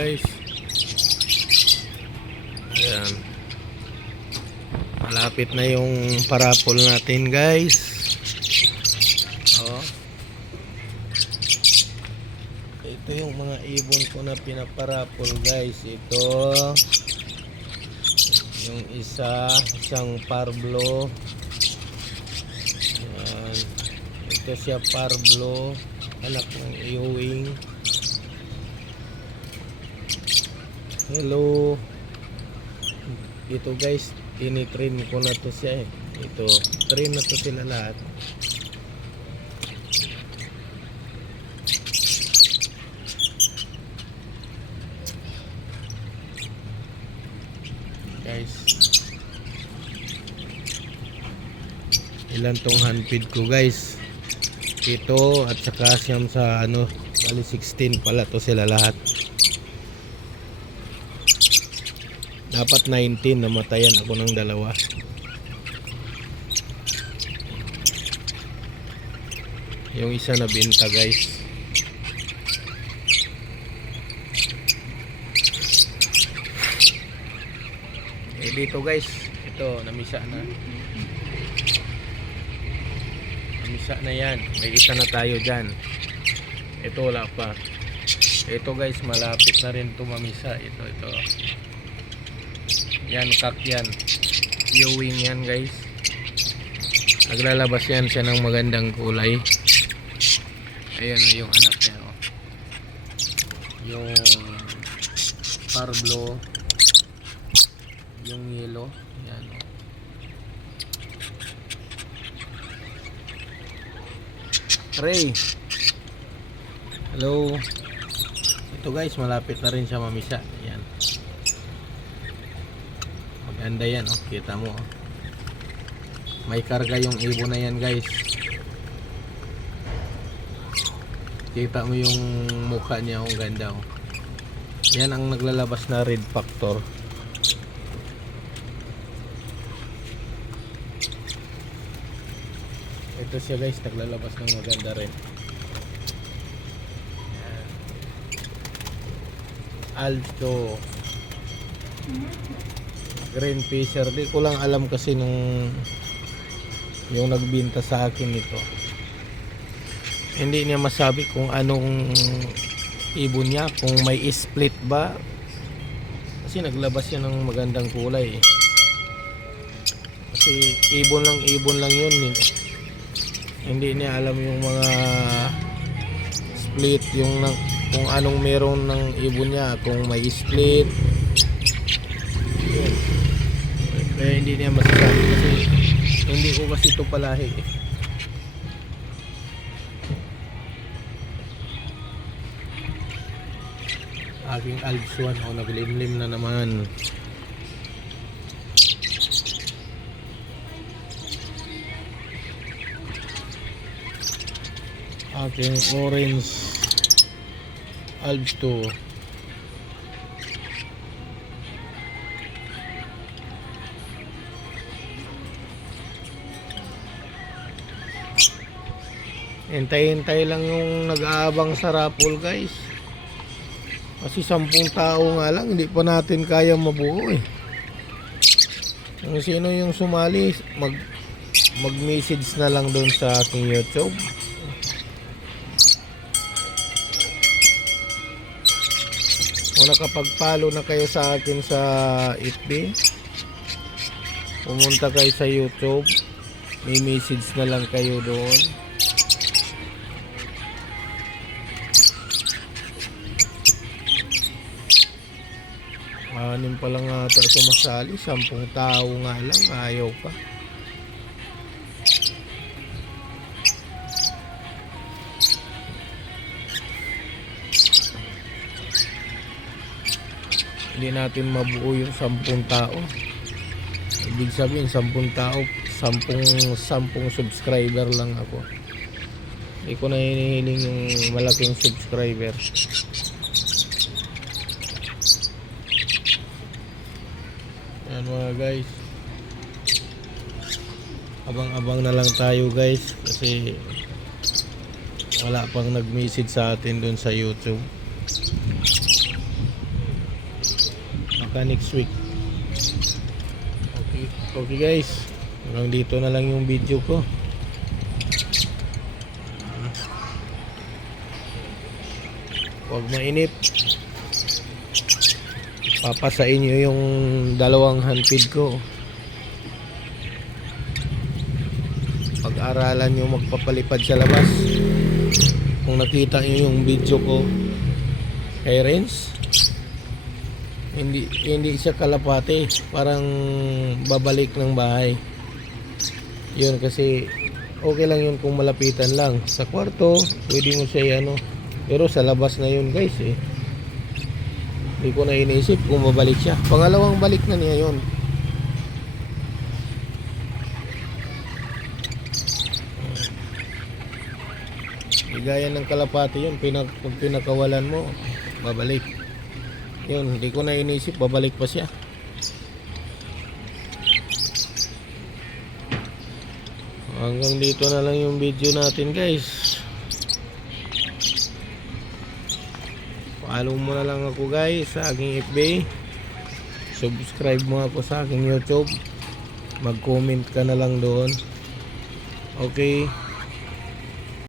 guys. Ayan. Malapit na yung parapol natin guys. Oh. Ito yung mga ibon ko na pinaparapol guys. Ito yung isang parblo. Ayan. Ito siya parblo, anak ng Ewing. Hello. Ito guys, tinitrain ko na to siya eh. Ito, train na to sila lahat. Guys, ilan tong handfeed ko guys? Ito at saka siyam sa bali 16 pala to sila lahat. Dapat 19, namatayan ako ng dalawa. Yung isa na binta guys. Dito guys, ito namisa na. Namisa na yan. May isa na tayo dyan. Ito wala pa. Ito guys, malapit na rin ito mamisa. Ito. Yan, kak yan. Ewing yan guys. Naglalabas yan siya ng magandang kulay. Ayan na yung anak niya. Oh. Yung parblo. Yung yellow. Yan. Oh. Ray. Hello. Ito guys, malapit na rin siya mamisa. Yan. Maganda yan, oh. Kita mo, oh. May karga yung ibon na yan guys. Kita mo yung mukha niya, ang ganda, oh. Yan ang naglalabas na red factor. Ito siya guys, naglalabas ng maganda rin. Alto Green Fisher. Di ko lang alam kasi nung yung nagbinta sa akin ito, hindi niya masabi kung anong ibon niya, kung may split ba, kasi naglabas yan ng magandang kulay eh. Kasi ibon lang yun eh. Hindi niya alam yung mga split, yung kung anong meron ng ibon niya, kung may split yun. Kaya hindi niya masasabi kasi hindi ko kasi ito palahi eh. Aking Alps 1 naglimlim na naman. Aking orange Alps 2. Hintay-hintay lang yung nag-aabang sa raffle guys. Kasi 10 tao nga lang, hindi pa natin kaya mabuo eh. Kung sino yung sumali, mag-message na lang doon sa aking YouTube. Kung nakapag-follow na kayo sa akin sa FB, pumunta kayo sa YouTube, may message na lang kayo doon. Anim pa lang ata sumasali, 10 tao nga lang, ayaw pa. Hindi natin mabuo yung 10 tao. Ibig sabihin 10 tao, 10 subscriber lang ako. Hindi ko na hinihiling yung malaking subscriber. Yan mga guys, abang-abang na lang tayo guys, kasi wala pang nag-message sa atin dun sa YouTube. Baka next week. Okay, okay guys. Hanggang dito na lang yung video ko. Huwag mainip. Papasain nyo yung dalawang handpid ko. Pag-aralan nyo magpapalipad sa labas. Kung nakita nyo yung video ko kay Renz, hindi siya kalapate, parang babalik ng bahay. Yun, kasi okay lang yun kung malapitan lang sa kwarto, pwede mo siya ano, pero sa labas na yun guys eh. Hindi ko na iniisip kung babalik siya. Pangalawang balik na niya yun. Gaya ng kalapate yun, pag pinakawalan mo, babalik. Yun, hindi ko na inisip, babalik pa siya. Hanggang dito na lang yung video natin guys. Follow mo na lang ako guys sa aking FB. Subscribe mo ako sa aking YouTube. Mag-comment ka na lang doon. Okay.